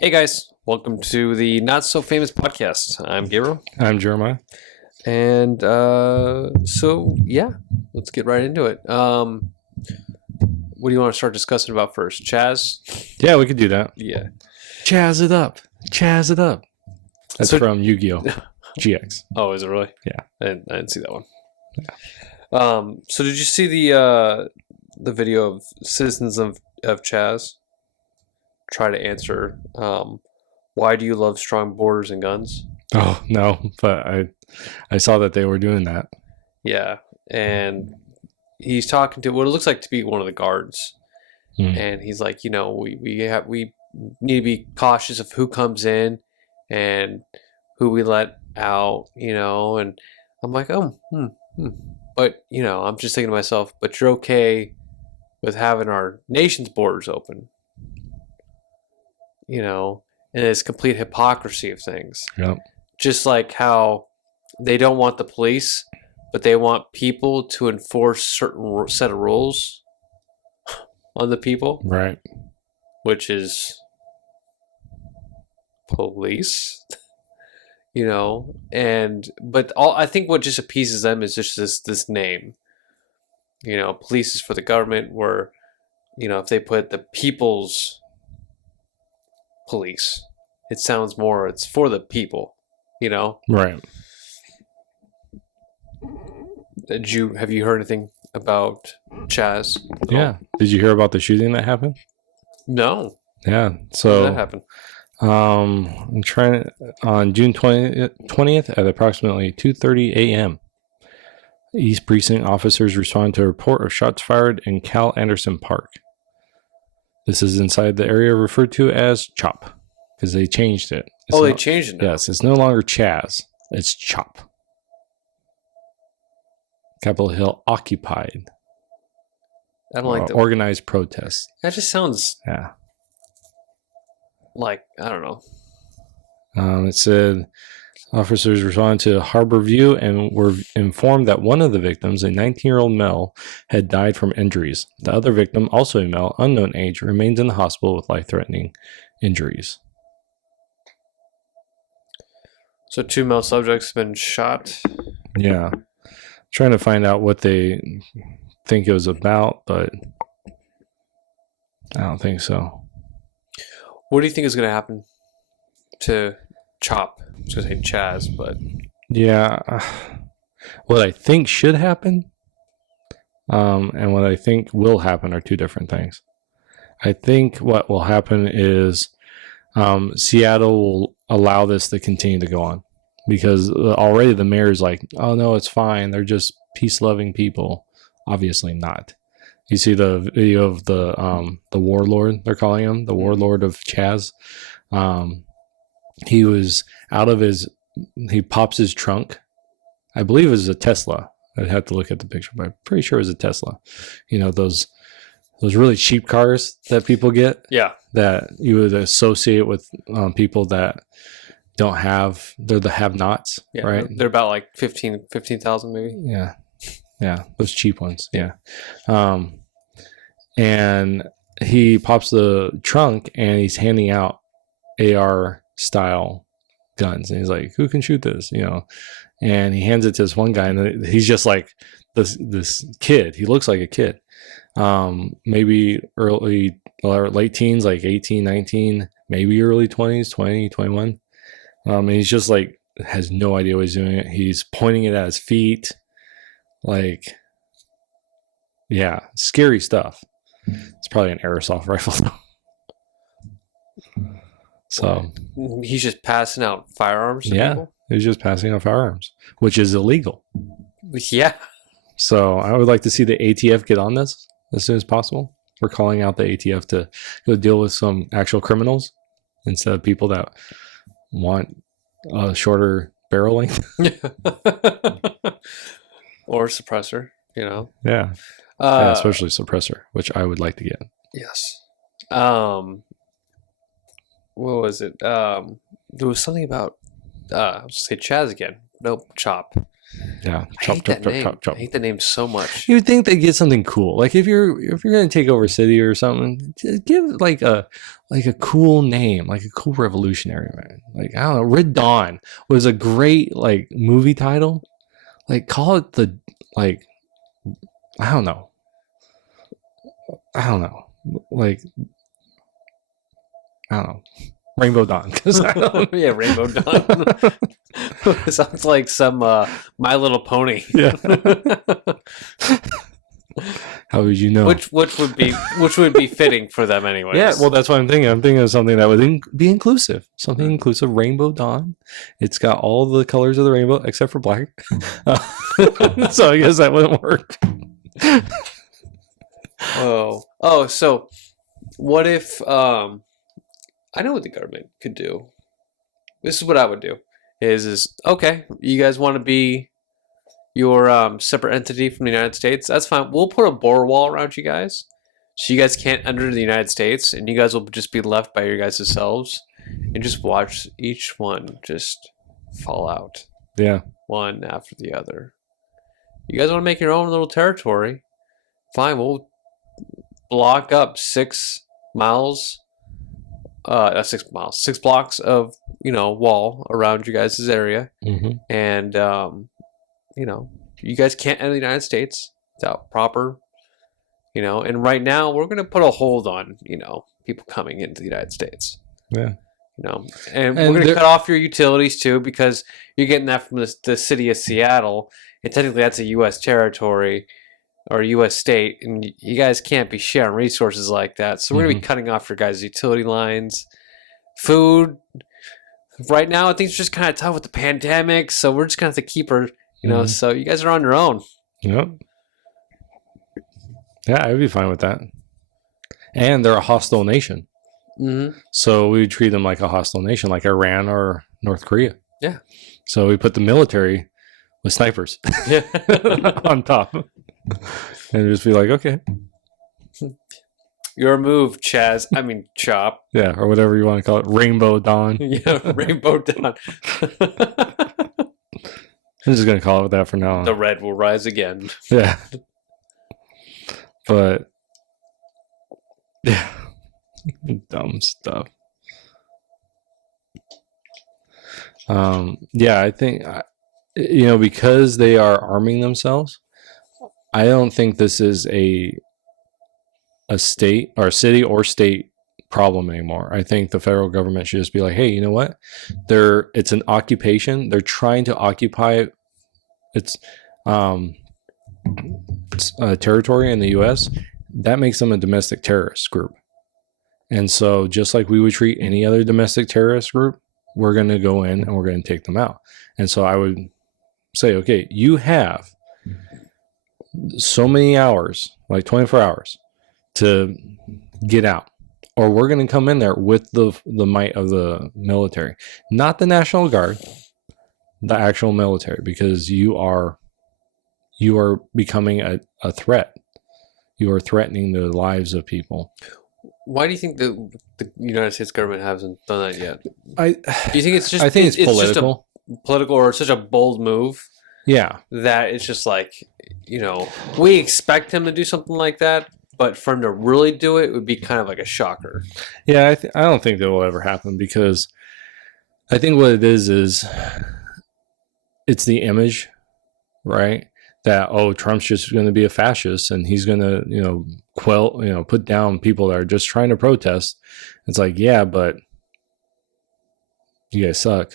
Hey guys, welcome to the Not So Famous Podcast. I'm Gabriel, I'm Jeremiah. and let's get right into it. What do you want to start discussing about first? CHAZ? Yeah, we could do that. Yeah. Chaz it up. Chaz it up. That's So- from Yu-Gi-Oh! GX. Oh, is it really? Yeah. I didn't see that one. So did you see the video of citizens of CHAZ try to answer why do you love strong borders and guns? Oh, no, but I saw that they were doing that. Yeah, and he's talking to what it looks like to be one of the guards, and he's like, we need to be cautious of who comes in and who we let out, and I'm like, but I'm just thinking to myself, but you're okay with having our nation's borders open, and it's complete hypocrisy of things. Yep. Just like how they don't want the police, but they want people to enforce certain set of rules on the people, Right. which is police, but I think what just appeases them is just this name. Police is for the government, where if they put the people's police, it sounds more it's for the people. Right. Have you heard anything about CHAZ? Yeah. Did you hear about the shooting that happened? No. Yeah. How did So that happen? I'm trying on June 20th at approximately 2:30 a.m. East Precinct officers respond to a report of shots fired in Cal Anderson Park. This is inside the area referred to as CHOP because they changed it. They changed it now. Yes, it's no longer CHAZ. It's CHOP. Capitol Hill occupied. I don't like that. Organized protest. That just sounds Yeah. like, I don't know. It said officers responded to Harbor View and were informed that one of the victims, a 19-year-old male, had died from injuries. The other victim, also a male, unknown age, remains in the hospital with life-threatening injuries. So 2 male subjects have been shot. Yeah. Trying to find out what they think it was about, but I don't think so. What do you think is going to happen to CHOP? I was going to say CHAZ, but Yeah. What I think should happen and what I think will happen are two different things. I think what will happen is Seattle will allow this to continue to go on because already the mayor is like, oh, no, it's fine. They're just peace-loving people. Obviously not. You see the video of the warlord, they're calling him, the warlord of CHAZ. He was out of he pops his trunk. I believe it was a Tesla. I'd have to look at the picture, but I'm pretty sure it was a Tesla. Those really cheap cars that people get. Yeah. That you would associate with people that don't have, they're the have-nots, Yeah, right? They're about like 15,000 maybe. Yeah. Yeah, those cheap ones. Yeah. And he pops the trunk and he's handing out AR style guns. And he's like, who can shoot this? And he hands it to this one guy and he's just like this kid. He looks like a kid. Maybe early or late teens, like 18, 19, maybe early 20s, 20, 21. And he's just like, has no idea what he's doing. He's pointing it at his feet. Like, yeah, scary stuff. It's probably an airsoft rifle though. So he's just passing out firearms to people? He's just passing out firearms, which is illegal. Yeah. So I would like to see the ATF get on this as soon as possible. We're calling out the ATF to go deal with some actual criminals instead of people that want a shorter barrel length. Or suppressor, Yeah, especially suppressor, which I would like to get. Yes. What was it? There was something about I was going to say CHAZ again. Nope, CHOP. Yeah, I hate that name. chop. I hate the name so much. You would think they'd get something cool. Like if you're gonna take over a city or something, just give it like a cool name, like a cool revolutionary, man. Like, I don't know, Red Dawn was a great like movie title. Like call it the like I don't know. Like I don't know. Rainbow Dawn. Yeah, Rainbow Dawn. Sounds like some My Little Pony. Yeah. How would you know? Which would be fitting for them anyways. Yeah, well, that's what I'm thinking. I'm thinking of something that would be inclusive. Something inclusive. Rainbow Dawn. It's got all the colors of the rainbow except for black. So I guess that wouldn't work. Oh, so what if I know what the government could do. This is what I would do. Is okay, you guys want to be your separate entity from the United States? That's fine. We'll put a border wall around you guys, so you guys can't enter the United States, and you guys will just be left by your guys' selves, and just watch each one just fall out. Yeah. One after the other. You guys want to make your own little territory? Fine, we'll block up 6 miles. 6 miles, 6 blocks of wall around you guys' area, and you guys can't enter the United States without proper, And right now we're gonna put a hold on people coming into the United States. Yeah. And we're gonna cut off your utilities too, because you're getting that from the city of Seattle, and technically that's a U.S. territory or a U.S. state, and you guys can't be sharing resources like that. So we're going to be cutting off your guys' utility lines. Food. Right now, things are just kind of tough with the pandemic, so we're just going to have to keep her, so you guys are on your own. Yep. Yeah, I'd be fine with that. And they're a hostile nation. Mm-hmm. So we would treat them like a hostile nation, like Iran or North Korea. Yeah. So we put the military with snipers on top. And just be like, okay. Your move, CHAZ. I mean, Chop. Yeah, or whatever you want to call it. Rainbow Dawn. Yeah, Rainbow Dawn. I'm just going to call it that for now. The red will rise again. Yeah. But, yeah. Dumb stuff. Yeah, I think, because they are arming themselves, I don't think this is a state or a city or state problem anymore. I think the federal government should just be like, hey, you know what? It's an occupation. They're trying to occupy its territory in the U.S. That makes them a domestic terrorist group. And so just like we would treat any other domestic terrorist group, we're going to go in and we're going to take them out. And so I would say, okay, you have so many hours, like 24 hours, to get out, or we're going to come in there with the might of the military, not the National Guard, the actual military, because you are becoming a threat. You are threatening the lives of people. Why do you think the United States government hasn't done that yet? Do you think it's just? I think it's political. Just a political, or such a bold move. Yeah, that it's just like, we expect him to do something like that, but for him to really do it would be kind of like a shocker. Yeah, I don't think that will ever happen, because I think what it is it's the image, right? That, Trump's just going to be a fascist and he's going to, put down people that are just trying to protest. It's like, yeah, but you guys suck.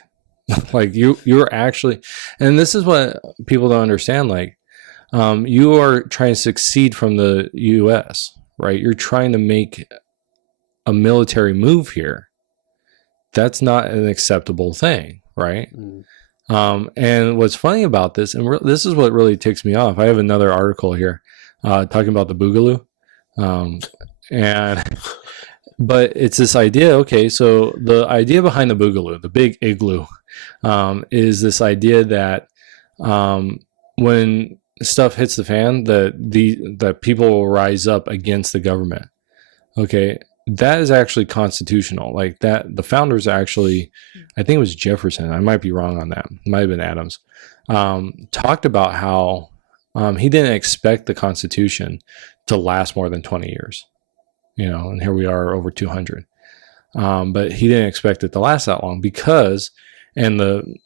Like you're actually, and this is what people don't understand. Like, you are trying to succeed from the U.S., right? You're trying to make a military move here. That's not an acceptable thing, right? Mm. And what's funny about this, and this is what really ticks me off. I have another article here talking about the Boogaloo, but it's this idea. Okay, so the idea behind the Boogaloo, the big igloo, is this idea that when stuff hits the fan, that people will rise up against the government. Okay, that is actually constitutional. Like that, the founders actually, I think it was Jefferson. I might be wrong on that. It might have been Adams. talked about how he didn't expect the Constitution to last more than 20 years, and here we are over 200. But he didn't expect it to last that long because, and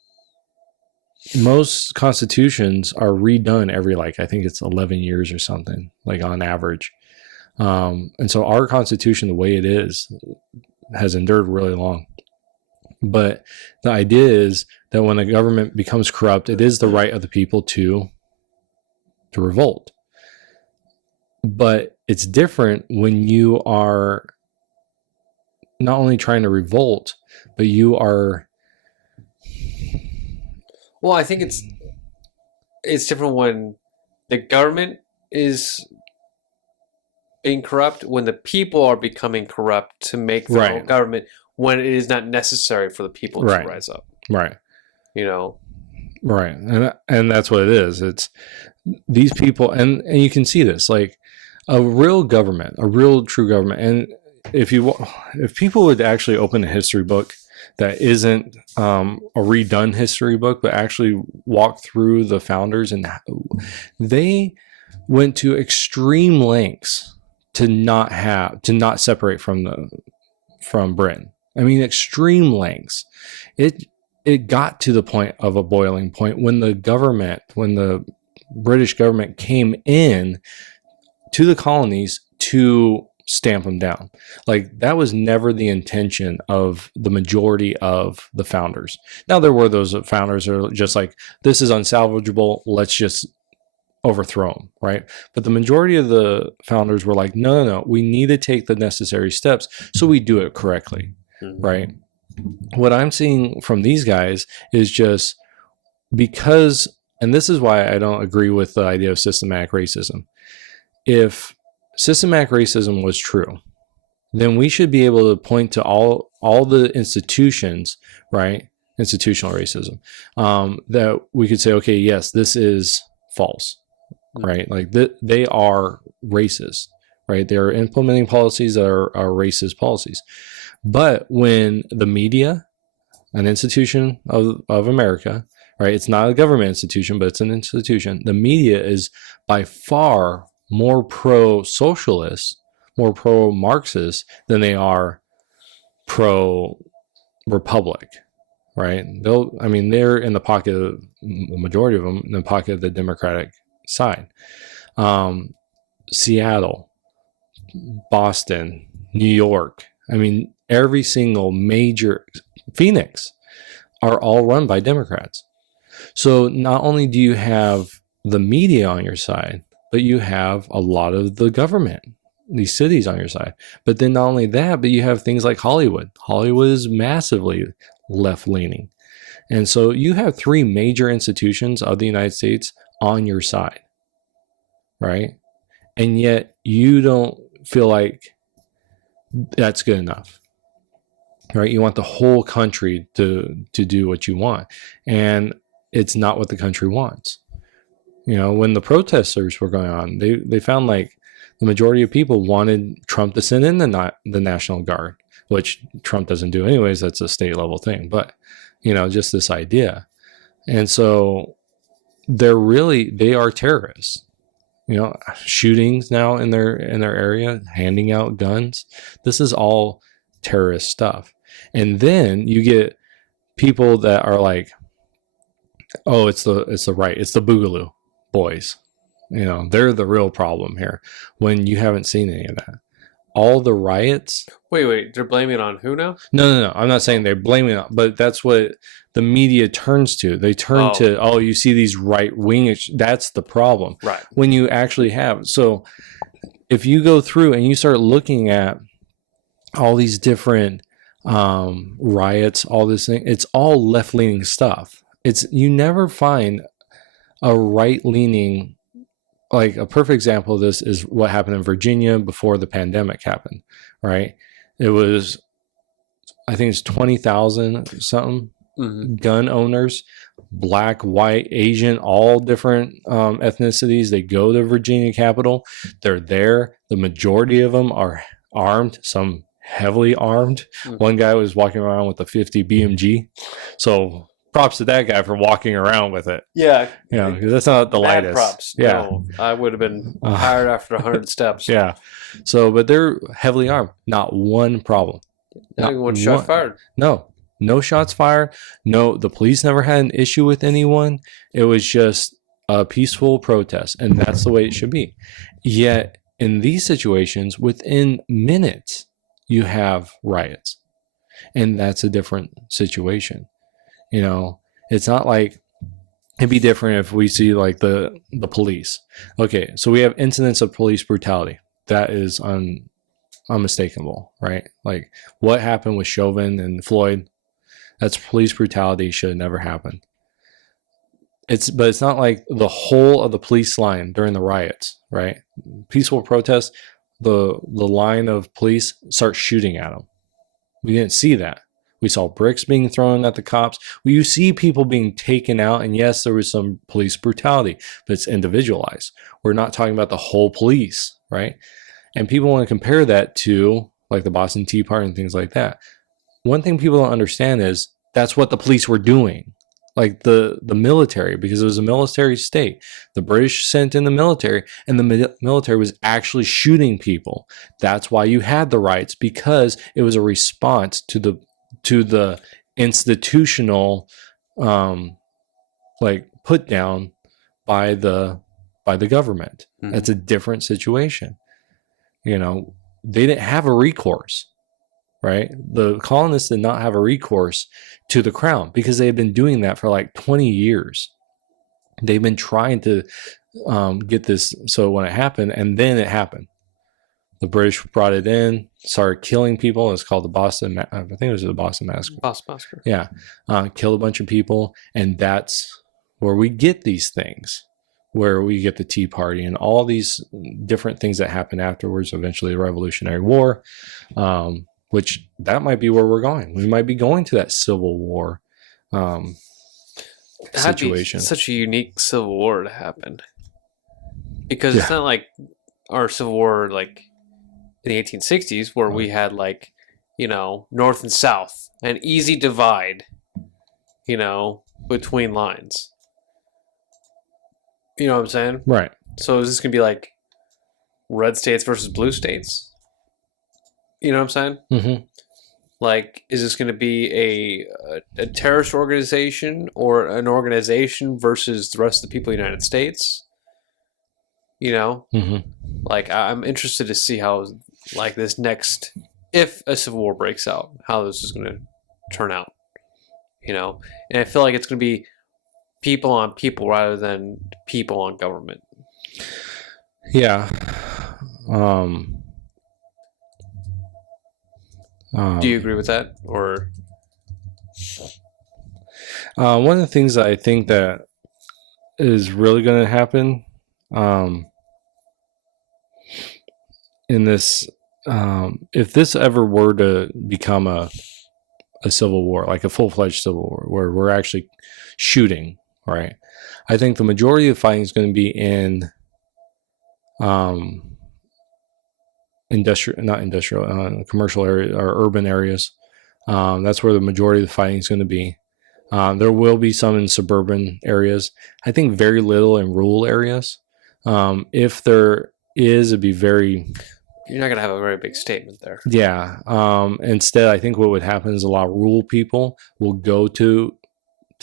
most constitutions are redone every, I think it's 11 years or something, on average. And so our Constitution, the way it is, has endured really long. But the idea is that when a government becomes corrupt, it is the right of the people to revolt. But it's different when you are not only trying to revolt, but you are... Well, I think it's different when the government is being corrupt, when the people are becoming corrupt to make federal government, when it is not necessary for the people to rise up. Right. Right. And that's what it is. It's these people, and you can see this, a real government, a real true government. And if people would actually open a history book that isn't a redone history book, but actually walk through the founders, and they went to extreme lengths to not separate from Britain. I mean, extreme lengths. It got to the point of a boiling point when the British government came in to the colonies to stamp them down. That was never the intention of the majority of the founders. Now, there were those founders who are just this is unsalvageable, let's just overthrow them, right? But the majority of the founders were no, we need to take the necessary steps so we do it correctly, right? What I'm seeing from these guys is just because, and this is why I don't agree with the idea of systematic racism. If systematic racism was true, then we should be able to point to all the institutions, right? Institutional racism, that we could say, okay, yes, this is false, right? They are racist, right? They're implementing policies that are racist policies. But when the media, an institution of America, right? It's not a government institution, but it's an institution. The media is by far more pro-socialist, more pro-Marxist than they are pro-republic, right? They're in the pocket of the majority of them, in the pocket of the Democratic side. Seattle, Boston, New York, every single major, Phoenix, are all run by Democrats. So not only do you have the media on your side, but you have a lot of the government, these cities on your side. But then not only that, but you have things like Hollywood. Hollywood is massively left-leaning. And so you have three major institutions of the United States on your side, right? And yet you don't feel like that's good enough, right? You want the whole country to do what you want. And it's not what the country wants. When the protesters were going on, they found the majority of people wanted Trump to send in the National Guard, which Trump doesn't do anyways. That's a state level thing. But, just this idea. And so they are terrorists. Shootings now in their area, handing out guns. This is all terrorist stuff. And then you get people that are oh, it's the right, it's the Boogaloo boys. They're the real problem here, when you haven't seen any of that. All the riots. Wait, they're blaming it on who now? No. I'm not saying they're blaming it, but that's what the media turns to. They turn to, you see these right wing. That's the problem. Right. When you actually have. So if you go through and you start looking at all these different riots, all this thing, it's all left leaning stuff. You never find a right leaning. A perfect example of this is what happened in Virginia before the pandemic happened, right? It was, I think it's 20,000 something gun owners, black, white, Asian, all different ethnicities. They go to Virginia Capitol. They're there. The majority of them are armed, some heavily armed. One guy was walking around with a 50 BMG. So props to that guy for walking around with it. Yeah. You know, because that's not the Mad lightest. props. Yeah. No, I would have been tired after 100 steps. Yeah. So, but they're heavily armed. Not one problem. Not even one shot fired. No shots fired. No, the police never had an issue with anyone. It was just a peaceful protest, and that's the way it should be. Yet, in these situations, within minutes, you have riots, and that's a different situation. You know, it's not like it'd be different if we see like the police. Okay, so we have incidents of police brutality. That is unmistakable, right? Like what happened with Chauvin and Floyd, that's police brutality, should have never happened. But it's not like the whole of the police line during the riots, right? Peaceful protests, the line of police start shooting at them. We didn't see that. We saw bricks being thrown at the cops. You see people being taken out, and yes, there was some police brutality, but it's individualized. We're not talking about the whole police, right? And people want to compare that to like the Boston Tea Party and things like that. One thing people don't understand is that's what the police were doing. Like the military, because it was a military state. The British sent in the military, and the military was actually shooting people. That's why you had the riots, because it was a response to the institutional like put down by the government. Mm-hmm. That's a different situation. You know, they didn't have a recourse, right? The colonists did not have a recourse to the crown because they had been doing that for like 20 years. They've been trying to get this. So when it happened, and then it happened, the British brought it in, started killing people. It's called the Boston, I think it was the Boston Massacre. Boston Massacre. Yeah. Killed a bunch of people. And that's where we get these things, where we get the Tea Party and all these different things that happen afterwards, eventually the Revolutionary War, which that might be where we're going. We might be going to that Civil War situation. Such a unique Civil War to happen. Because it's not like our Civil War, like in the 1860s, where we had like, you know, North and South, an easy divide, you know, between lines. You know what I'm saying? Right. So is this going to be like red states versus blue states? You know what I'm saying? Mm-hmm. Like, is this going to be a terrorist organization or an organization versus the rest of the people of the United States? You know? Mm-hmm. Like, I'm interested to see how, like, this next, if a civil war breaks out, how this is going to turn out. You know? And I feel like it's going to be people on people rather than people on government. Yeah. Do you agree with that? Or one of the things that I think that is really going to happen in this, if this ever were to become a civil war, like a full-fledged civil war, where we're actually shooting, right? I think the majority of the fighting is going to be in commercial area or urban areas. That's where the majority of the fighting is going to be. There will be some in suburban areas. I think very little in rural areas. If there is, it'd be very... You're not going to have a very big statement there. Yeah. Instead, I think what would happen is a lot of rural people will go to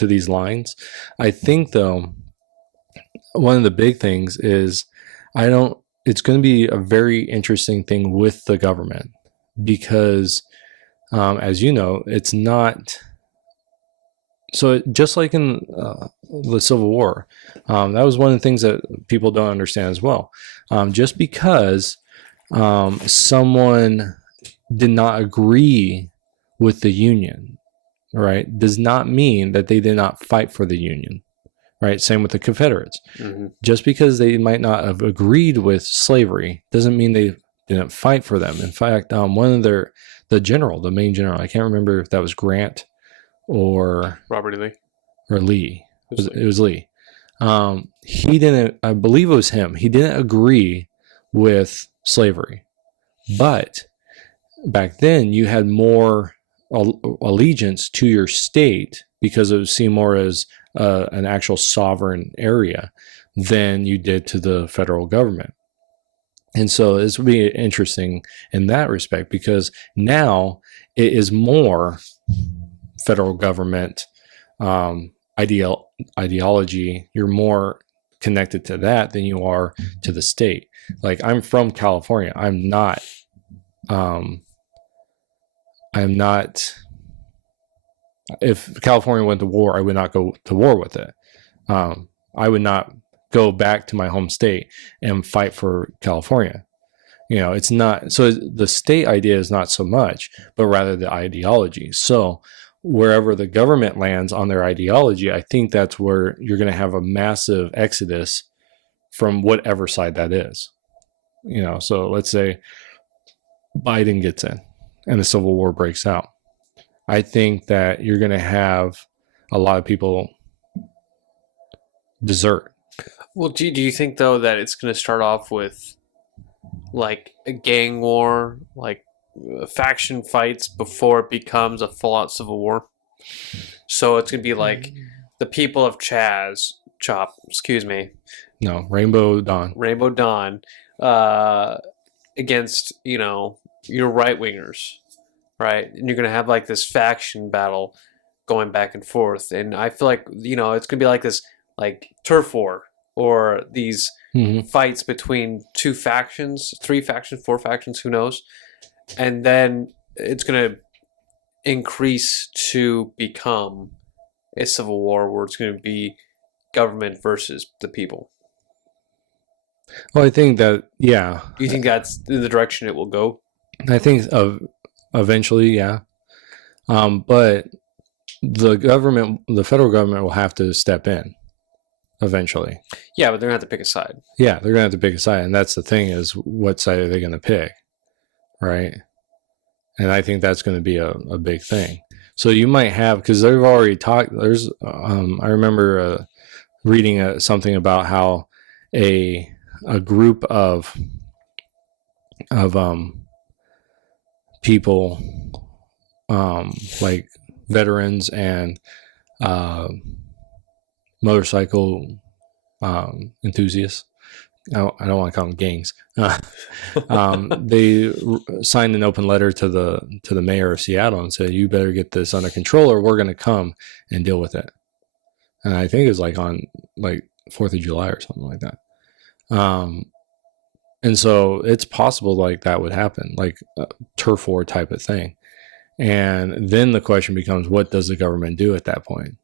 these lines. I think, though, one of the big things is it's going to be a very interesting thing with the government because, as you know, it's not... So just like in the Civil War, that was one of the things that people don't understand as well. Just because someone did not agree with the Union, right, does not mean that they did not fight for the Union, right? Same with the Confederates. Mm-hmm. Just because they might not have agreed with slavery doesn't mean they didn't fight for them. In fact, one of the main general, I can't remember if that was Grant or Robert E. Lee or Lee. It was Lee. He didn't, I believe it was him. He didn't agree with slavery, but back then you had more allegiance to your state because it was seen more as an actual sovereign area than you did to the federal government. And so this would be interesting in that respect, because now it is more federal government ideology. You're more connected to that than you are to the state. Like, I'm from California. I'm not if California went to war, I would not go to war with it. I would not go back to my home state and fight for California. You know, it's not, so the state idea is not so much, but rather the ideology. So wherever the government lands on their ideology, I think that's where you're going to have a massive exodus from whatever side that is. You know, so let's say Biden gets in and the Civil War breaks out. I think that you're going to have a lot of people desert. Well, do you think, though, that it's going to start off with like a gang war, like faction fights, before it becomes a full-out civil war? So it's going to be like the people of CHAZ, Rainbow Dawn, against, you know, your right-wingers, right? And you're going to have like this faction battle going back and forth. And I feel like, you know, it's going to be like this, like turf war, or these fights between 2 factions, 3 factions, 4 factions, who knows? And then it's going to increase to become a civil war where it's going to be government versus the people. Well, I think that, yeah. Do you think that's in the direction it will go? I think eventually, yeah. But the federal government will have to step in eventually. Yeah, but they're going to have to pick a side. Yeah, they're going to have to pick a side. And that's the thing, is what side are they going to pick? Right? And I think that's going to be a big thing. So you might have, because they've already talked, I remember reading something about how a group of people, like veterans and motorcycle enthusiasts, I don't want to call them gangs. They signed an open letter to the mayor of Seattle and said, "You better get this under control, or we're going to come and deal with it." And I think it was like on like 4th of July or something like that. And so it's possible like that would happen, like a turf war type of thing. And then the question becomes, what does the government do at that point?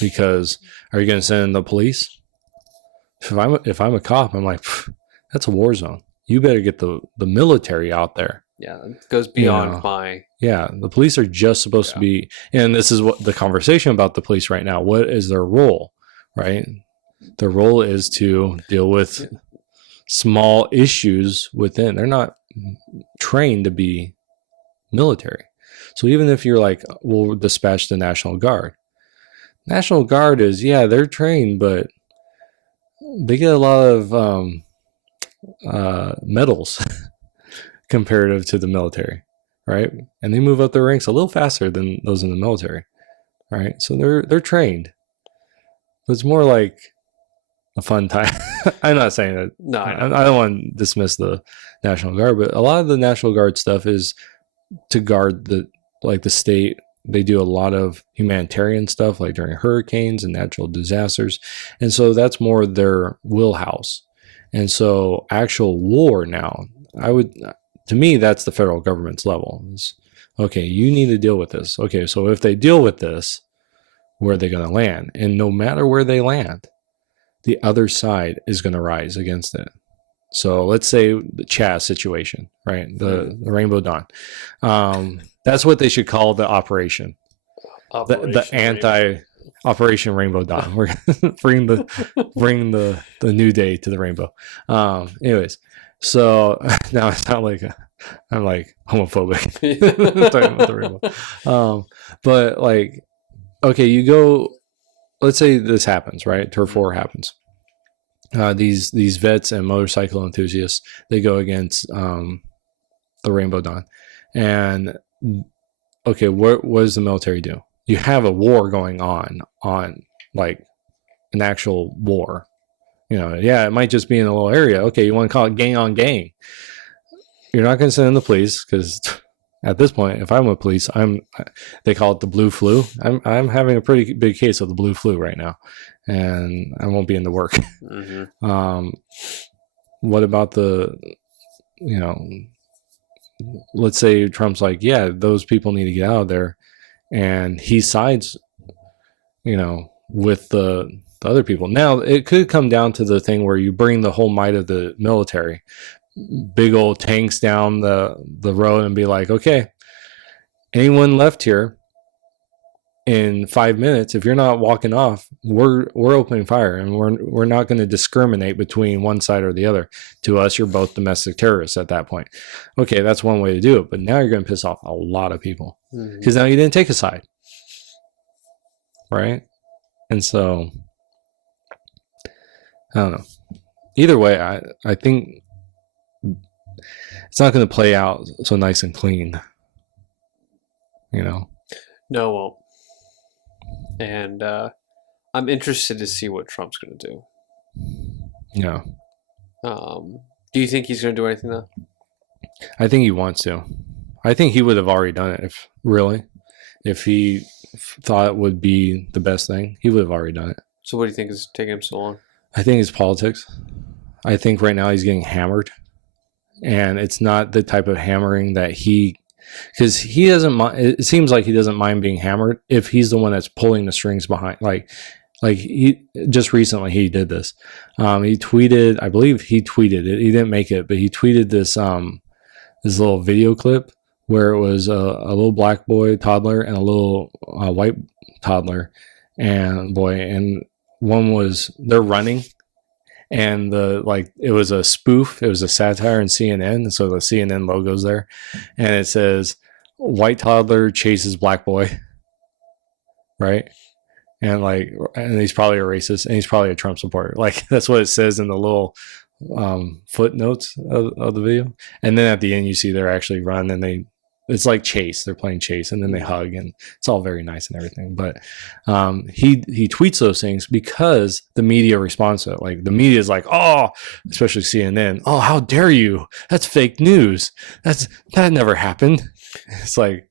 Because are you going to send in the police? If I'm a cop, I'm like, that's a war zone. You better get the military out there. Yeah, it goes beyond my... Yeah, the police are just supposed to be, and this is what the conversation about the police right now. What is their role, right? Their role is to deal with small issues within. They're not trained to be military. So even if you're like, we'll dispatch the National Guard. National Guard is, yeah, they're trained, but they get a lot of medals comparative to the military, right? And they move up their ranks a little faster than those in the military, right? So they're trained. But it's more like a fun time. I'm not saying that. No, I don't want to dismiss the National Guard, but a lot of the National Guard stuff is to guard the state. They do a lot of humanitarian stuff, like during hurricanes and natural disasters. And so that's more their wheelhouse. And so actual war now, to me, that's the federal government's level. It's, okay, you need to deal with this. Okay, so if they deal with this, where are they going to land? And no matter where they land, the other side is going to rise against it. So let's say the CHAZ situation, right? The Rainbow Dawn. That's what they should call the operation. The anti-Operation Rainbow Dawn. We're gonna bring the new day to the rainbow. Anyways, so now I sound like I'm like homophobic talking about the rainbow. But like, okay, you go. Let's say this happens, right? Turf war happens. These vets and motorcycle enthusiasts, they go against the Rainbow Dawn. And okay, what does the military do? you have a war going on like an actual war. Yeah, it might just be in a little area. Okay, you want to call it gang on gang. You're not going to send in the police because at this point, if I'm with police, they call it the blue flu. I'm having a pretty big case of the blue flu right now, and I won't be into work. Mm-hmm. What about let's say Trump's like, yeah, those people need to get out of there, and he sides, with the other people. Now, it could come down to the thing where you bring the whole might of the military, big old tanks down the road, and be like, okay, anyone left here in 5 minutes, if you're not walking off, we're opening fire, and we're not going to discriminate between one side or the other. To us, you're both domestic terrorists at that point. Okay, that's one way to do it, but now you're going to piss off a lot of people because now you didn't take a side, right? And so I don't know. Either way, I think it's not going to play out so nice and clean, No, it won't. And I'm interested to see what Trump's going to do. Yeah. Do you think he's going to do anything though? I think he wants to. I think he would have already done it if he thought it would be the best thing. He would have already done it. So what do you think is taking him so long? I think it's politics. I think right now he's getting hammered, and it's not the type of hammering that because he doesn't mind. It seems like he doesn't mind being hammered if he's the one that's pulling the strings behind. Like he just recently he did this. He tweeted, I believe he tweeted it. He didn't make it, but he tweeted this this little video clip where it was a little black boy toddler and a little white toddler and boy, and one was they're running. And it was a spoof. It was a satire in CNN. So the CNN logo's there. And it says, white toddler chases black boy. Right? And he's probably a racist. And he's probably a Trump supporter. That's what it says in the little footnotes of the video. And then at the end, you see they're actually run and it's like chase. They're playing chase, and then they hug, and it's all very nice and everything. But he tweets those things because the media responds to it. Like the media is like, oh, especially CNN. Oh, how dare you? That's fake news. That never happened. It's like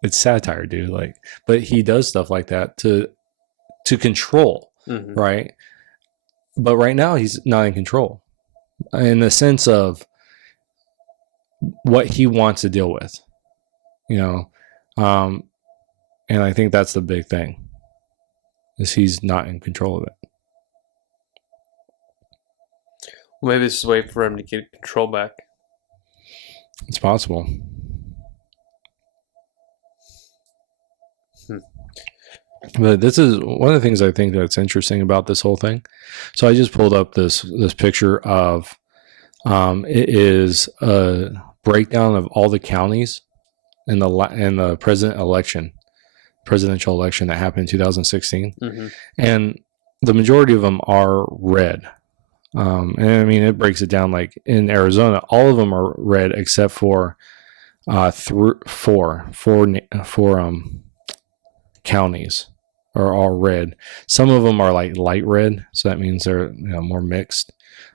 it's satire, dude. But he does stuff like that to control, right? But right now he's not in control in the sense of what he wants to deal with. And I think that's the big thing is he's not in control of it. Well, maybe this is a way for him to get control back. It's possible. But this is one of the things I think that's interesting about this whole thing. So I just pulled up this picture of it is a breakdown of all the counties in the presidential election that happened in 2016, and the majority of them are red. And I mean, it breaks it down. Like in Arizona, all of them are red except for four counties are all red. Some of them are like light red, so that means they're more mixed.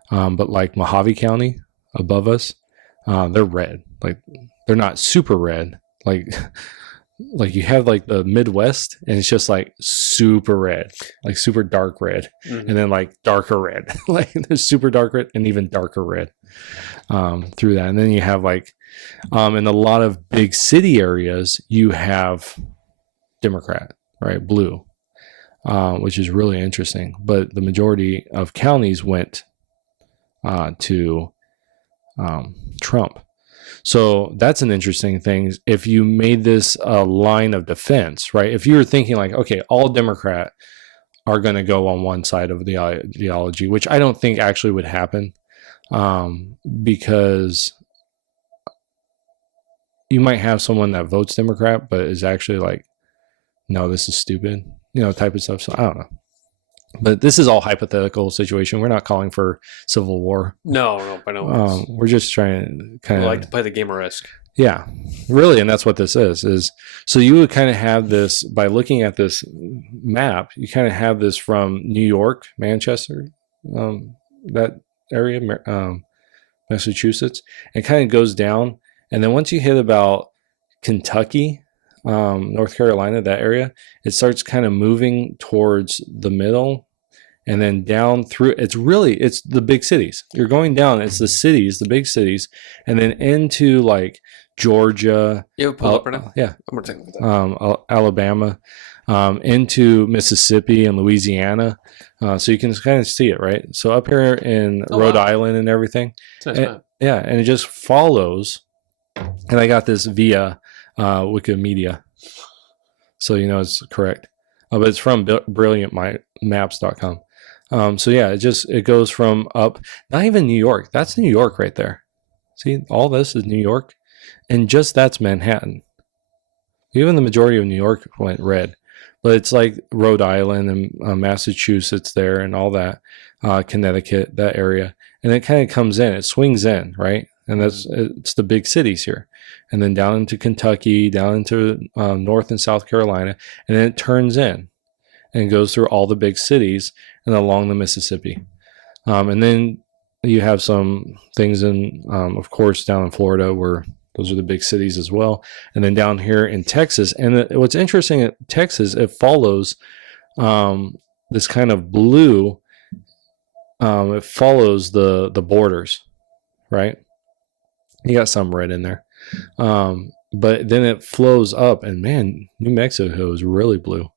But like Mojave County above us, they're red. Like they're not super red. Like you have like the Midwest, and it's just like super red, like super dark red, and then like darker red. Like there's super dark red and even darker red through that. And then you have like in a lot of big city areas, you have Democrat, right? Blue, which is really interesting. But the majority of counties went to Trump. So that's an interesting thing. If you made this a line of defense, right? If you were thinking like, okay, all Democrat are going to go on one side of the ideology, which I don't think actually would happen, because you might have someone that votes Democrat, but is actually like, no, this is stupid, type of stuff. So I don't know. But this is all hypothetical situation. We're not calling for civil war. No, by no means. We're just trying to kind of like to play the game of Risk. Yeah, really, and that's what this is so you would kind of have this by looking at this map. You kind of have this from New York, Manchester, that area, Massachusetts, and kind of goes down, and then once you hit about Kentucky, North Carolina, that area, it starts kind of moving towards the middle, and then down through. It's the big cities. You're going down. It's the cities, the big cities, and then into like Georgia. You pull up right now? Yeah. I'm gonna take a look at that. Alabama, into Mississippi and Louisiana. So you can kind of see it, right? So up here in Rhode Island and everything. It's a nice map. Yeah, and it just follows. And I got this via Wikimedia, so you know it's correct. But it's from brilliantmaps.com. So yeah, it goes from up. Not even New York. That's New York right there. See, all this is New York, and just that's Manhattan. Even the majority of New York went red, but it's like Rhode Island and Massachusetts there and all that, Connecticut, that area, and it kind of comes in. It swings in, right? And it's the big cities here, and then down into Kentucky, down into North and South Carolina, and then it turns in and goes through all the big cities and along the Mississippi, and then you have some things in, of course, down in Florida where those are the big cities as well, and then down here in Texas. And what's interesting at Texas, it follows this kind of blue. It follows the borders, right? You got some red in there, but then it flows up, and man, New Mexico is really blue,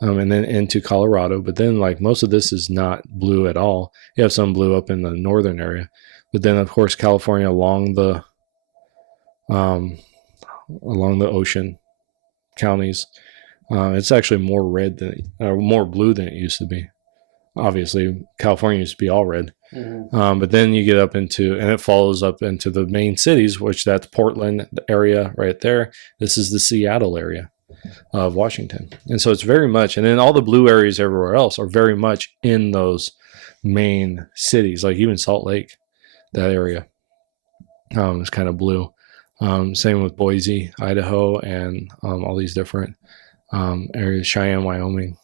and then into Colorado. But then, like, most of this is not blue at all. You have some blue up in the northern area, but then of course California along the ocean counties, it's actually more red more blue than it used to be. Obviously, California used to be all red. Mm-hmm. But then you get up into, and it follows up into the main cities, which that's Portland area right there. This is the Seattle area of Washington. And so it's very much, and then all the blue areas everywhere else are very much in those main cities, like even Salt Lake, that area is kind of blue. Same with Boise, Idaho, and all these different areas, Cheyenne, Wyoming.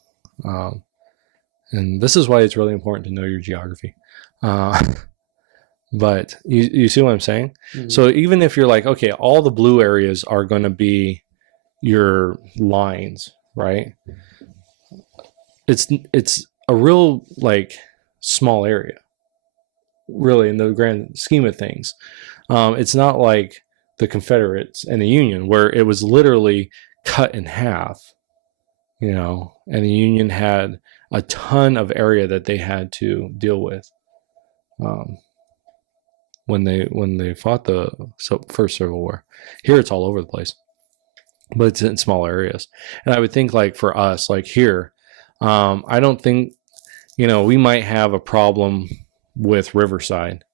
And this is why it's really important to know your geography. But you see what I'm saying? Mm-hmm. So even if you're like, okay, all the blue areas are going to be your lines, right? It's a real like small area, really, in the grand scheme of things. It's not like the Confederates and the Union, where it was literally cut in half, you know, and the Union had a ton of area that they had to deal with when they fought the first Civil War. Here it's all over the place, but it's in small areas. And I would think, like, for us, like here, I don't think, you know, we might have a problem with Riverside,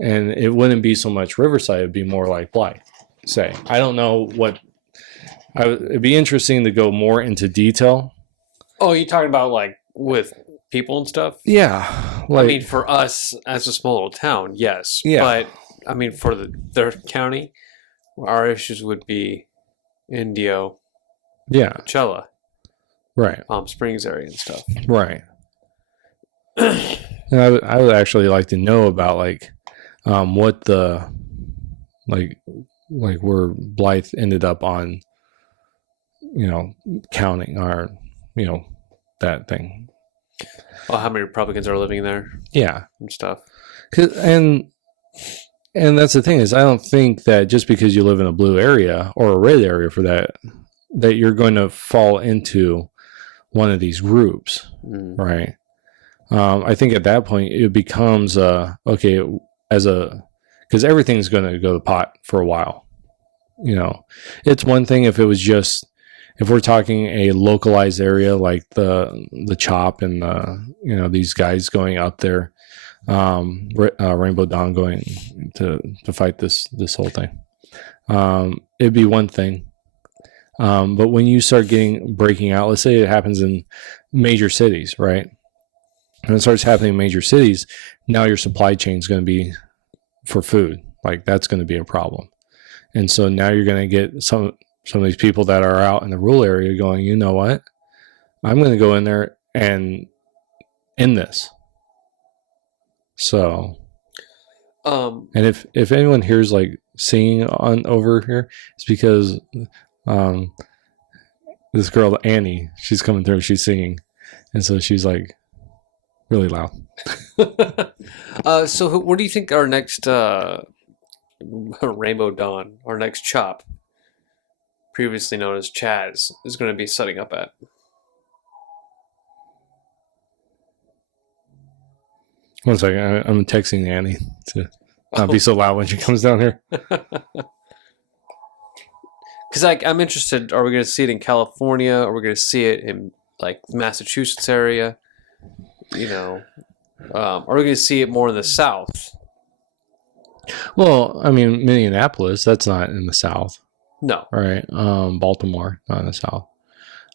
and it wouldn't be so much Riverside, it'd be more like Blythe, say. I don't know what it'd be interesting to go more into detail. Oh, you talking about like with people and stuff? Yeah. Like, I mean, for us as a small little town, yes. Yeah. But I mean, for their county, our issues would be Indio, Coachella, right, Palm Springs area and stuff, right. And I would actually like to know about like what the like where Blythe ended up on, you know, counting, or, you know, that thing. Well, how many Republicans are living there? Yeah, and stuff. And that's the thing, is I don't think that just because you live in a blue area or a red area for that you're going to fall into one of these groups, right? I think at that point it becomes okay, because everything's going to go to pot for a while. You know, it's one thing if it was just, if we're talking a localized area like the CHOP and you know, these guys going up there, Rainbow Dawn going to fight this whole thing, it'd be one thing. But when you start breaking out, let's say it happens in major cities, right? And it starts happening in major cities, now your supply chain is going to be for food. Like, that's going to be a problem. And so now you're going to get some of these people that are out in the rural area going, you know what? I'm going to go in there and end this. So, and if anyone hears like singing on over here, it's because this girl Annie, she's coming through, she's singing, and so she's like really loud. So where do you think our next Rainbow Dawn, our next chop, previously known as CHAZ, is going to be setting up at? One second, I'm texting Annie to not be so loud when she comes down here. Because I'm interested, are we going to see it in California? Are we going to see it in like Massachusetts area? You know, are we going to see it more in the South? Well, I mean, Minneapolis, that's not in the South. No. Right. Baltimore, not in the South.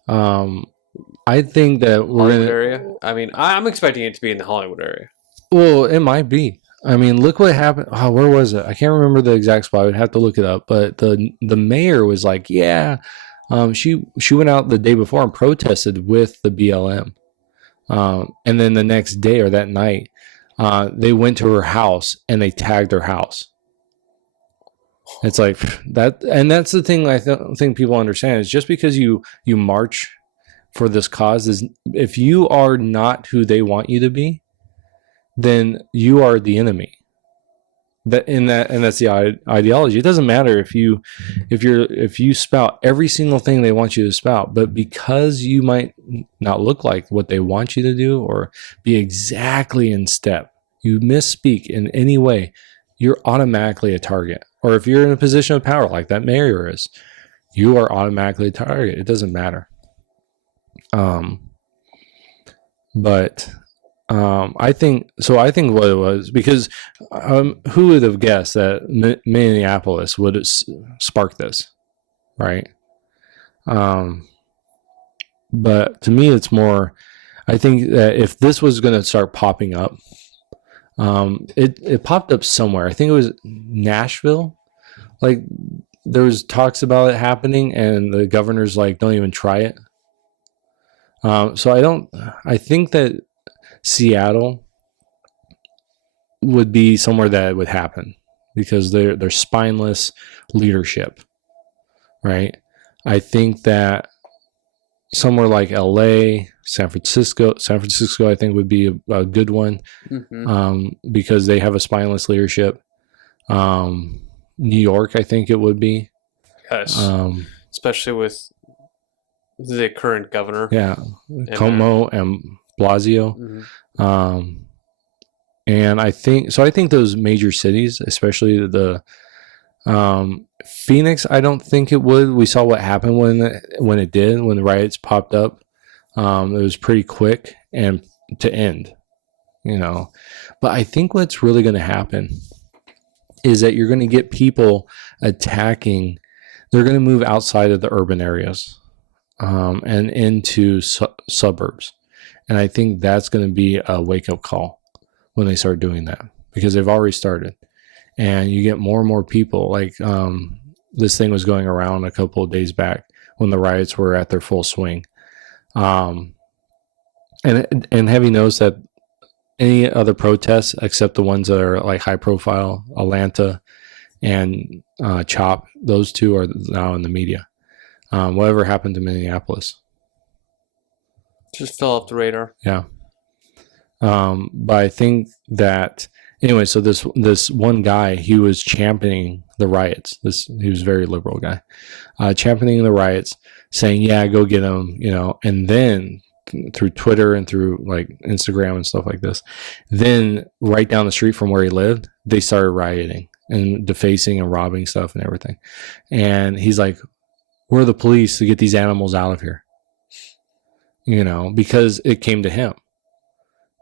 I think that we're Hollywood area? I mean, I'm expecting it to be in the Hollywood area. Well, it might be. I mean, look what happened. Oh, where was it? I can't remember the exact spot. I would have to look it up. But the mayor was like, yeah, she went out the day before and protested with the BLM. And then the next day or that night, they went to her house and they tagged her house. It's like that. And that's the thing I think people understand is just because you march for this cause is if you are not who they want you to be, then you are the enemy. And that's the ideology. It doesn't matter if you spout every single thing they want you to spout, but because you might not look like what they want you to do or be exactly in step, you misspeak in any way, you're automatically a target. Or if you're in a position of power like that mayor is, you are automatically a target. It doesn't matter. I think what it was, because who would have guessed that Minneapolis would spark this, right? But to me, it's more, I think that if this was going to start popping up, it popped up somewhere. I think it was Nashville. Like there was talks about it happening and the governor's like, don't even try it. So I think that Seattle would be somewhere that would happen because they're spineless leadership, right? I think that somewhere like LA, San Francisco, I think would be a good one, because they have a spineless leadership. New York, I think it would be. Yes, especially with the current governor. Yeah, Cuomo and Blasio. And I think those major cities, especially the Phoenix, I don't think it would. We saw what happened when the riots popped up. It was pretty quick and to end, but I think what's really going to happen is that you're going to get people attacking. They're going to move outside of the urban areas and into suburbs. And I think that's going to be a wake-up call when they start doing that, because they've already started. And you get more and more people. Like this thing was going around a couple of days back when the riots were at their full swing. And have you noticed that any other protests except the ones that are like high profile, Atlanta and CHOP, those two are now in the media. Whatever happened to Minneapolis? Just fell off the radar. Yeah. But I think that anyway, so this one guy, he was championing the riots. He was a very liberal guy, championing the riots, saying, yeah, go get them, and then through Twitter and through like Instagram and stuff like this, then right down the street from where he lived, they started rioting and defacing and robbing stuff and everything. And he's like, where are the police to get these animals out of here? Because it came to him.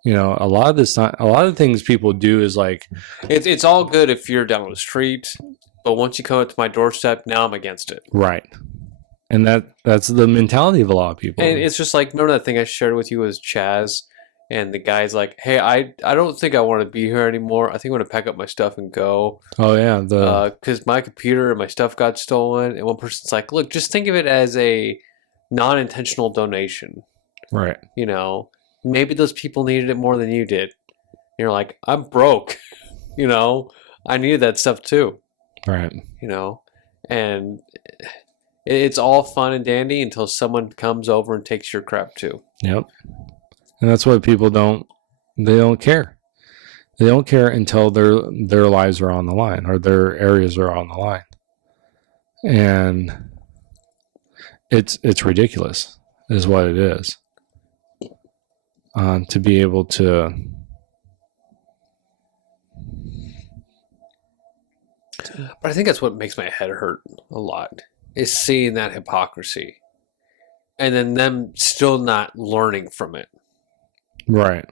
A lot of things people do is like, it's all good if you're down the street, but once you come up to my doorstep, now I'm against it. Right. And that's the mentality of a lot of people. And it's just like, remember that thing I shared with you was CHAZ? And the guy's like, "Hey, I don't think I want to be here anymore. I think I'm gonna pack up my stuff and go. Oh yeah, Because my computer and my stuff got stolen." And one person's like, "Look, just think of it as a non-intentional donation. right. You know, maybe those people needed it more than you did." And you're like, "I'm broke. You know, I needed that stuff too. Right. You know, and it's all fun and dandy until someone comes over and takes your crap too." Yep. And that's what people don't care. They don't care until their lives are on the line or their areas are on the line. And it's ridiculous is what it is. To be able to But I think that's what makes my head hurt a lot, is seeing that hypocrisy. And then them still not learning from it. right.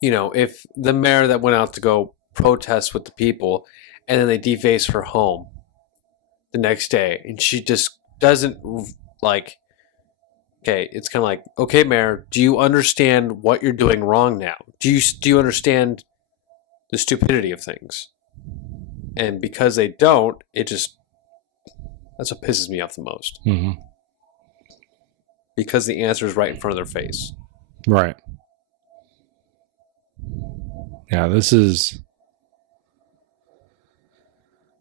You know, if the mayor that went out to go protest with the people and then they deface her home the next day and she just doesn't like, okay, it's kind of like, okay, mayor, do you understand what you're doing wrong now? Do you understand the stupidity of things? And because they don't, that's what pisses me off the most. Mm-hmm. Because the answer is right in front of their face. Right. Yeah, this is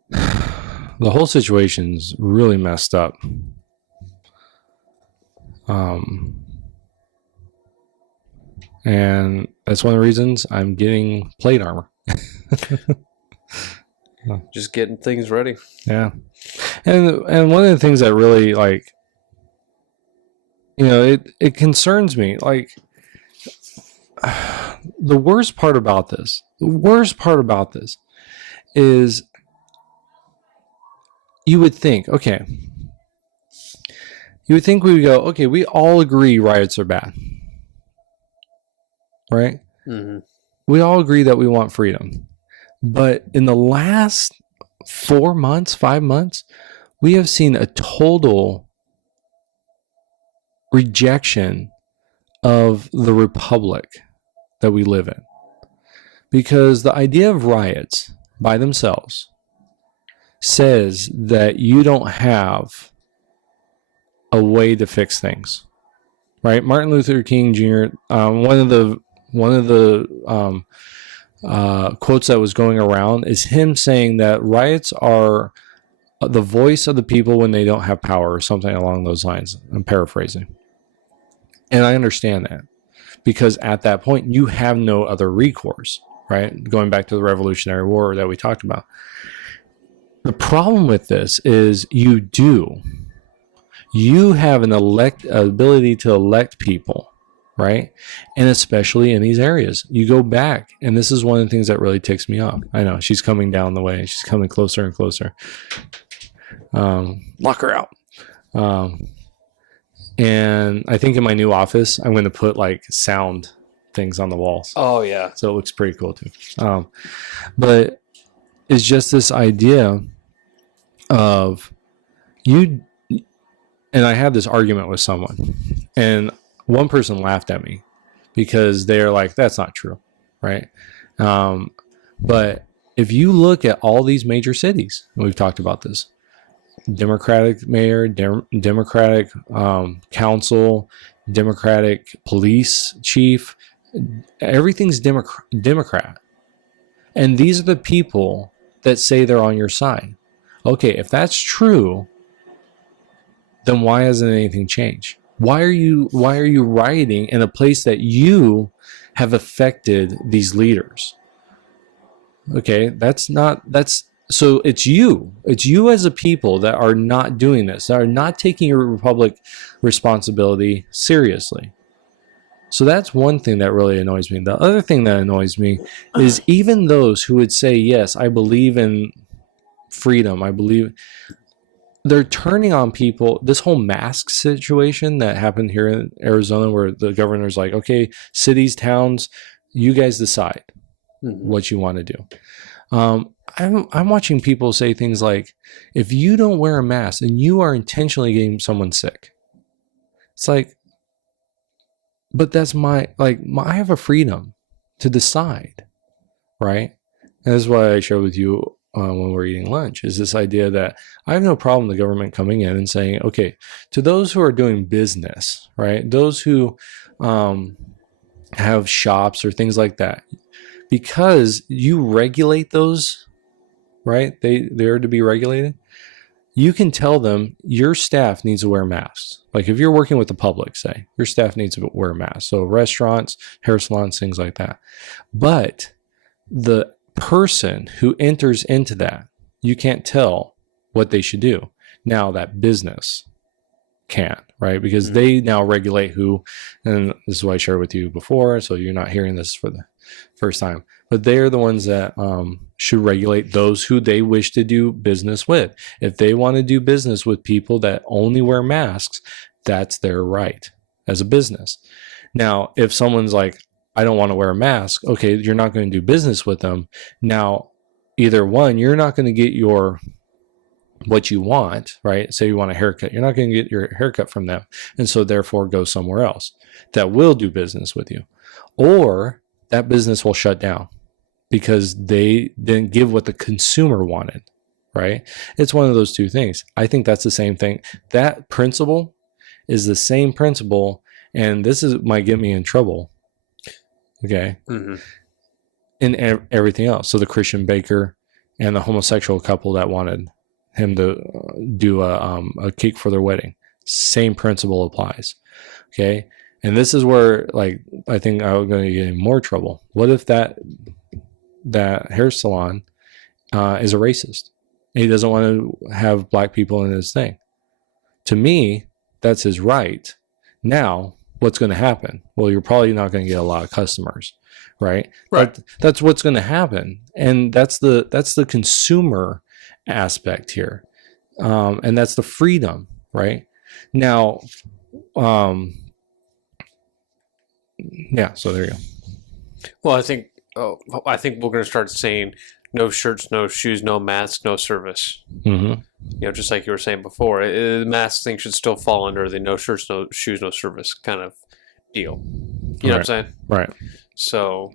the whole situation's really messed up. And that's one of the reasons I'm getting plate armor. Just getting things ready. Yeah. And one of the things that really, like, you know, it concerns me. Like, the worst part about this is you would think we would go, okay, we all agree riots are bad. Right? Mm-hmm. We all agree that we want freedom. But in the last 5 months, we have seen a total rejection of the republic that we live in. Because the idea of riots by themselves says that you don't have a way to fix things. Right? Martin Luther King Jr., one of the quotes that was going around is him saying that riots are the voice of the people when they don't have power, or something along those lines. I'm paraphrasing. And I understand that, because at that point you have no other recourse, right? Going back to the Revolutionary War that we talked about. The problem with this is you have an ability to elect people, right? And especially in these areas, you go back, and this is one of the things that really ticks me off. I know she's coming down the way. She's coming closer and closer. Lock her out. And I think in my new office, I'm going to put like sound things on the walls. Oh yeah. So it looks pretty cool too. But it's just this idea of you, and I had this argument with someone, and one person laughed at me because they're like, that's not true, right? But if you look at all these major cities, and we've talked about this, Democratic mayor, Democratic council, Democratic police chief, everything's Democrat. And these are the people that say they're on your side. Okay, if that's true, then why hasn't anything changed? Why are you rioting in a place that you have affected these leaders? Okay, so it's you as a people that are not doing this, that are not taking your republic responsibility seriously. So that's one thing that really annoys me. The other thing that annoys me is even those who would say, yes, I believe in freedom, they're turning on people. This whole mask situation that happened here in Arizona, where the governor's like, okay, cities, towns, you guys decide what you want to do. I'm watching people say things like, if you don't wear a mask and you are intentionally getting someone sick, it's like, but that's I have a freedom to decide, right? And that's why I shared with you when we're eating lunch, is this idea that I have no problem the government coming in and saying, okay, to those who are doing business, right? Those who have shops or things like that, because you regulate those, right? They're to be regulated. You can tell them your staff needs to wear masks. Like if you're working with the public, say, your staff needs to wear masks. So restaurants, hair salons, things like that. But the person who enters into that, you can't tell what they should do. Now that business can, right? Because they now regulate who, and this is what I shared with you before, so you're not hearing this for the first time, but they're the ones that should regulate those who they wish to do business with. If they want to do business with people that only wear masks, that's their right as a business. Now, if someone's like, I don't want to wear a mask, okay, you're not going to do business with them. Now, either one, you're not going to get what you want, right? Say you want a haircut, you're not going to get your haircut from them, and so therefore go somewhere else that will do business with you, or that business will shut down because they didn't give what the consumer wanted, right? It's one of those two things. I think that's the same thing. That principle is the same principle, and might get me in trouble, okay? In everything else. So the Christian baker and the homosexual couple that wanted him to do a cake for their wedding, same principle applies, okay? And this is where, like, I think I'm going to get in more trouble. What if that hair salon is a racist? He doesn't want to have black people in his thing. To me, that's his right. Now, what's going to happen? Well, you're probably not going to get a lot of customers, right? That's what's going to happen, and that's the consumer aspect here, and that's the freedom, right? Now, yeah. So there you go. Well, I think we're going to start saying no shirts, no shoes, no masks, no service. You know, just like you were saying before, the mask thing should still fall under the no shirts, no shoes, no service kind of deal. You know what I'm saying? Right. So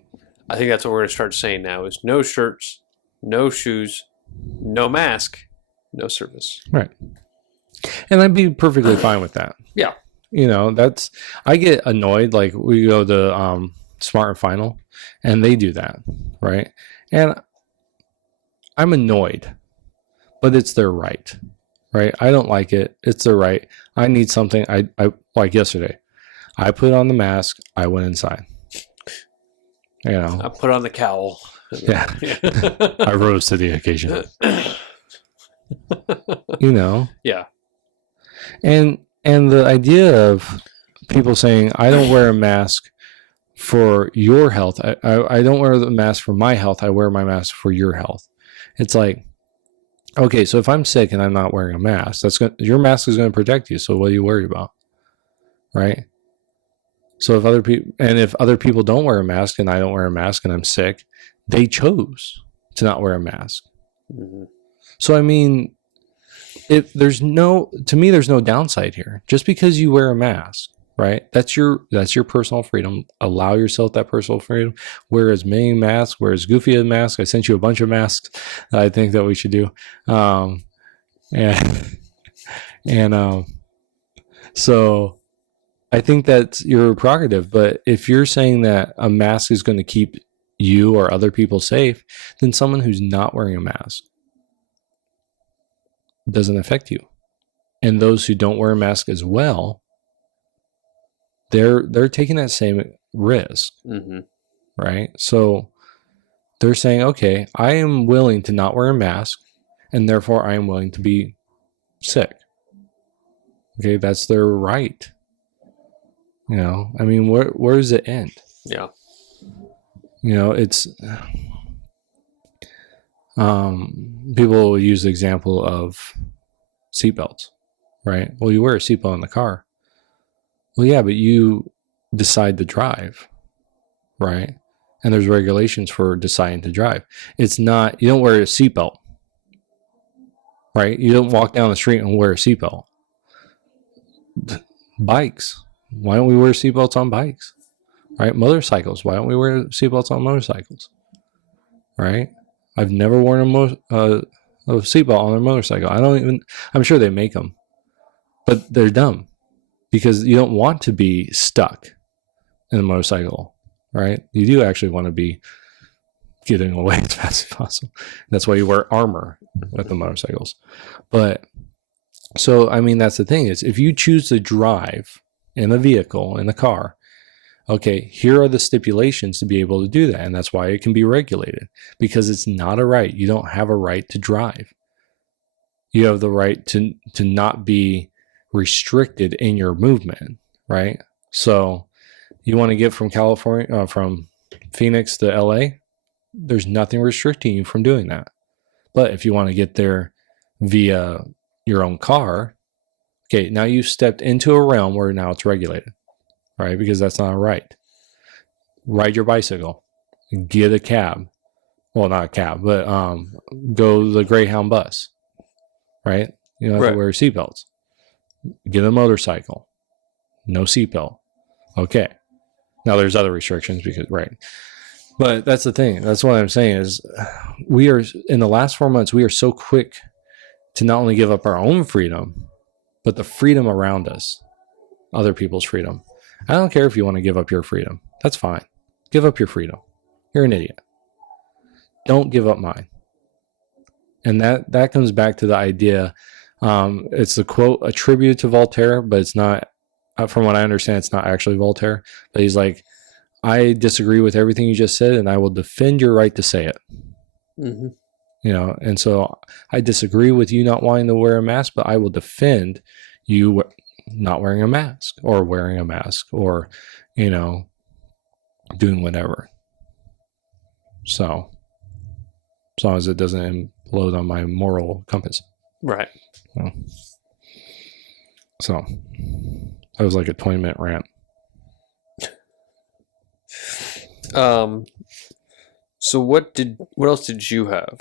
I think that's what we're going to start saying now is no shirts, no shoes, no mask, no service. Right. And I'd be perfectly fine with that. Yeah. You know, I get annoyed. Like we go to Smart and Final and they do that. Right. And I'm annoyed, but it's their right. Right. I don't like it. It's their right. I need something. I like yesterday, I put on the mask. I went inside. You know, I put on the cowl. Yeah. I rose to the occasion. You know? Yeah. And the idea of people saying, I don't wear a mask for your health. I don't wear the mask for my health. I wear my mask for your health. It's like, okay, so if I'm sick and I'm not wearing a mask, your mask is going to protect you. So what are you worried about? Right? So if other people don't wear a mask and I don't wear a mask and I'm sick, they chose to not wear a mask. So, I mean, there's no downside here. Just because you wear a mask, right? That's your personal freedom. Allow yourself that personal freedom. Wear as many masks, wear as goofy a mask. I sent you a bunch of masks that I think that we should do. So I think that's your prerogative. But if you're saying that a mask is going to keep you or other people safe, then someone who's not wearing a mask doesn't affect you. And those who don't wear a mask as well, they're taking that same risk, right? So they're saying, okay, I am willing to not wear a mask, and therefore I am willing to be sick. Okay, that's their right. You know, I mean, where does it end? Yeah. You know, it's people will use the example of seatbelts, right? Well, you wear a seatbelt in the car. Well, yeah, but you decide to drive, right? And there's regulations for deciding to drive. It's not, you don't wear a seatbelt, right? You don't walk down the street and wear a seatbelt. Bikes, Why don't we wear seatbelts on bikes? Right? Motorcycles. Why don't we wear seatbelts on motorcycles? Right? I've never worn a seatbelt on a motorcycle. I'm sure they make them, but they're dumb because you don't want to be stuck in a motorcycle, right? You do actually want to be getting away as fast as possible. That's why you wear armor with the motorcycles. But so, I mean, that's the thing is if you choose to drive in the vehicle, in the car, okay, here are the stipulations to be able to do that. And that's why it can be regulated, because it's not a right. You don't have a right to drive. You have the right to not be restricted in your movement, right? So you want to get from California, from Phoenix to LA, there's nothing restricting you from doing that. But if you want to get there via your own car, okay, now you've stepped into a realm where now it's regulated, right? Because that's not a right. Ride your bicycle, get a cab. Well, not a cab, but go the Greyhound bus, right? You don't have to wear seatbelts. Get a motorcycle, no seatbelt. Okay. Now there's other restrictions because, right. But that's the thing. That's what I'm saying is we are, in the last 4 months, we are so quick to not only give up our own freedom, but the freedom around us, other people's freedom. I don't care if you want to give up your freedom. That's fine. Give up your freedom. You're an idiot. Don't give up mine. And that comes back to the idea. It's the quote attributed to Voltaire, but it's not, from what I understand, it's not actually Voltaire. But he's like, I disagree with everything you just said, and I will defend your right to say it. Mm-hmm. You know, and so I disagree with you not wanting to wear a mask, but I will defend you not wearing a mask or wearing a mask or, you know, doing whatever. So, as long as it doesn't implode on my moral compass. Right. So, that was like a 20-minute rant. So what else did you have?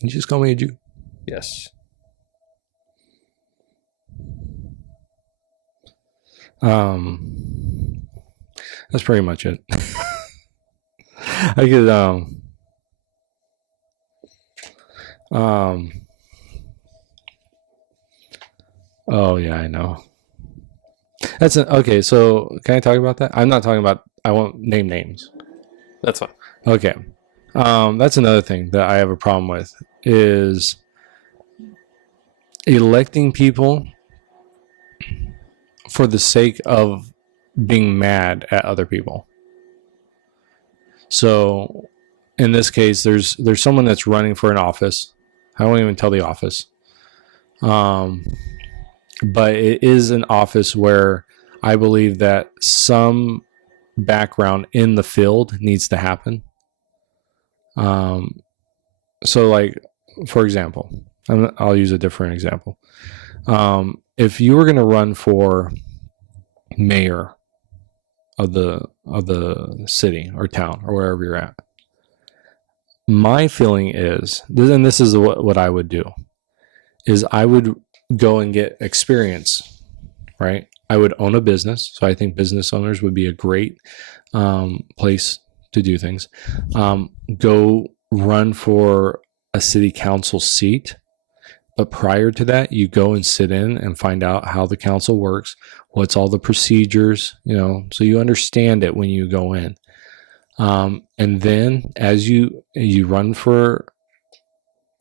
You just call me a Jew. Yes. That's pretty much it. I could oh yeah, I know. Okay, so can I talk about that? I'm not talking about, I won't name names. That's fine. Okay. That's another thing that I have a problem with is electing people for the sake of being mad at other people. So in this case, there's someone that's running for an office. I won't even tell the office. But it is an office where I believe that some background in the field needs to happen. So like, for example, I'll use a different example. If you were going to run for mayor of the city or town or wherever you're at, my feeling is, and this is what I would do, is I would go and get experience, right? I would own a business. So I think business owners would be a great place to do things. Go run for a city council seat. But prior to that, you go and sit in and find out how the council works, what's all the procedures, you know, so you understand it when you go in. And then as you run for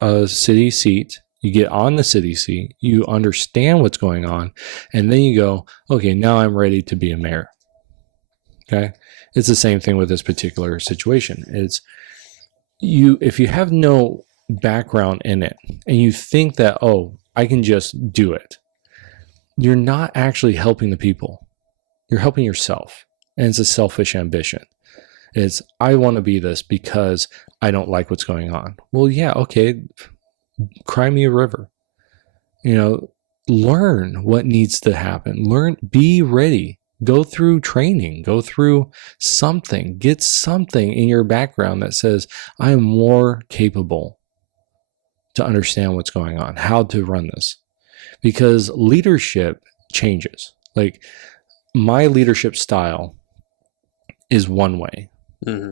a city seat, you get on the city seat, you understand what's going on, and then you go, okay, now I'm ready to be a mayor. Okay. It's the same thing with this particular situation. It's if you have no background in it and you think that, oh, I can just do it, you're not actually helping the people. You're helping yourself. And it's a selfish ambition. It's, I want to be this because I don't like what's going on. Well, yeah, okay. Cry me a river. You know, learn what needs to happen. Be ready. Go through training. Go through something. Get something in your background that says, I am more capable to understand what's going on, how to run this. Because leadership changes. Like, my leadership style is one way,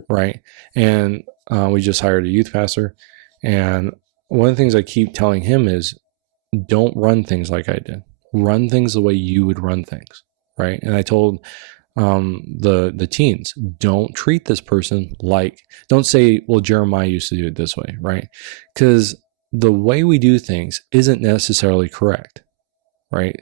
right? And we just hired a youth pastor, and one of the things I keep telling him is, don't run things like I did. Run things the way you would run things, right? And I told the teens, don't treat this person like, don't say, well, Jeremiah used to do it this way, right? Because the way we do things isn't necessarily correct, right?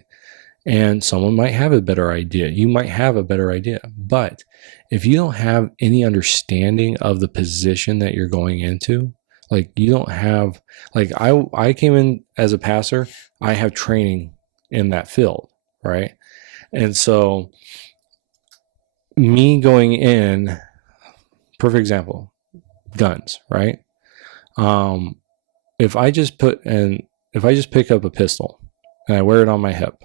And someone might have a better idea. You might have a better idea. But if you don't have any understanding of the position that you're going into, like you don't have, like I came in as a pastor, I have training in that field, right? And so me going in, perfect example, guns, right? If I just pick up a pistol and I wear it on my hip,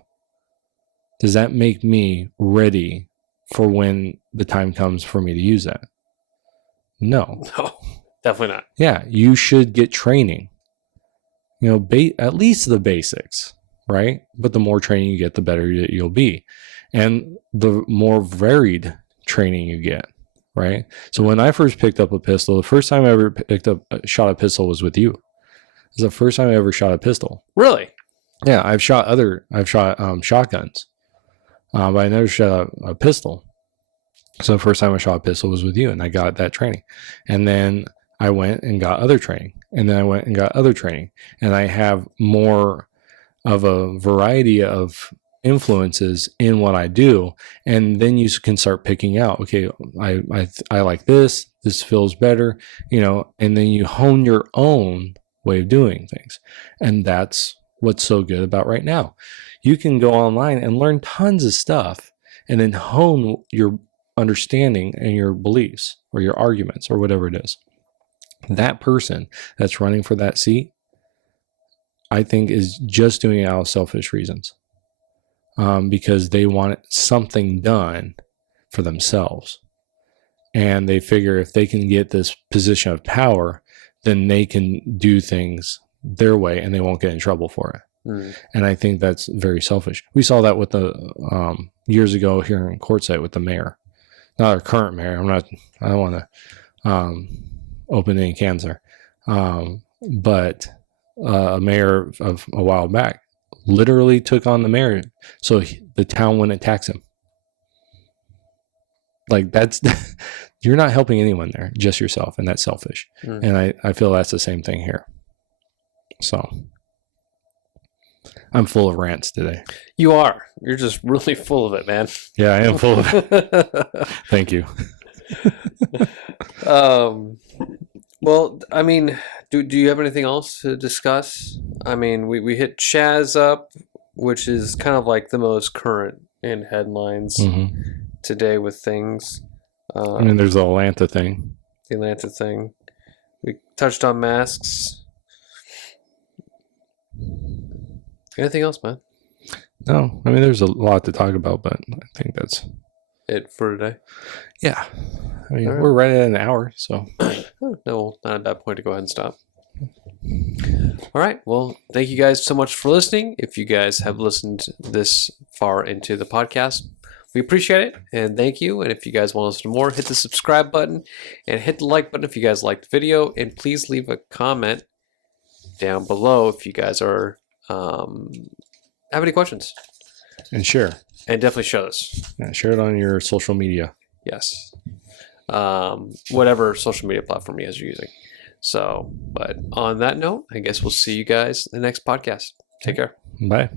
does that make me ready for when the time comes for me to use that? No. No, definitely not. Yeah, you should get training. You know, at least the basics, right? But the more training you get, the better you'll be. And the more varied training you get, right? So when I first picked up a pistol, the first time I ever shot a pistol was with you. It was the first time I ever shot a pistol. Really? Yeah, I've shot shotguns, but I never shot a pistol. So the first time I shot a pistol was with you, and I got that training. And then I went and got other training, and then I went and got other training, and I have more of a variety of influences in what I do. And then you can start picking out, okay, I like this feels better, you know, and then you hone your own way of doing things. And that's what's so good about right now. You can go online and learn tons of stuff and then hone your understanding and your beliefs or your arguments or whatever it is. That person that's running for that seat, I think, is just doing it out of selfish reasons, because they want something done for themselves. And they figure if they can get this position of power, then they can do things their way and they won't get in trouble for it. And I think that's very selfish. We saw that with the years ago here in Quartzsite with the mayor, not our current mayor. I don't want to open any cans there, but a mayor of a while back literally took on the mayor so the town wouldn't tax him. Like, that's you're not helping anyone there, just yourself, and that's selfish. And I feel that's the same thing here. So I'm full of rants today. You are. You're just really full of it, man. Yeah, I am full of it. Thank you. Well, I mean, do you have anything else to discuss? I mean, we hit CHAZ up, which is kind of like the most current in headlines today with things. I mean, there's the Atlanta thing. The Atlanta thing. We touched on masks. Anything else, man? No, I mean, there's a lot to talk about, but I think that's it for today. Yeah. I mean, right. We're right at an hour, so. No, not a bad point to go ahead and stop. All right. Well, thank you guys so much for listening. If you guys have listened this far into the podcast, we appreciate it, and thank you. And if you guys want to listen to more, hit the subscribe button and hit the like button if you guys liked the video, and please leave a comment down below if you guys are have any questions. And share. And definitely share this. Yeah, share it on your social media. Yes. Whatever social media platform you guys are using. So, but on that note, I guess we'll see you guys in the next podcast. Take care. Bye.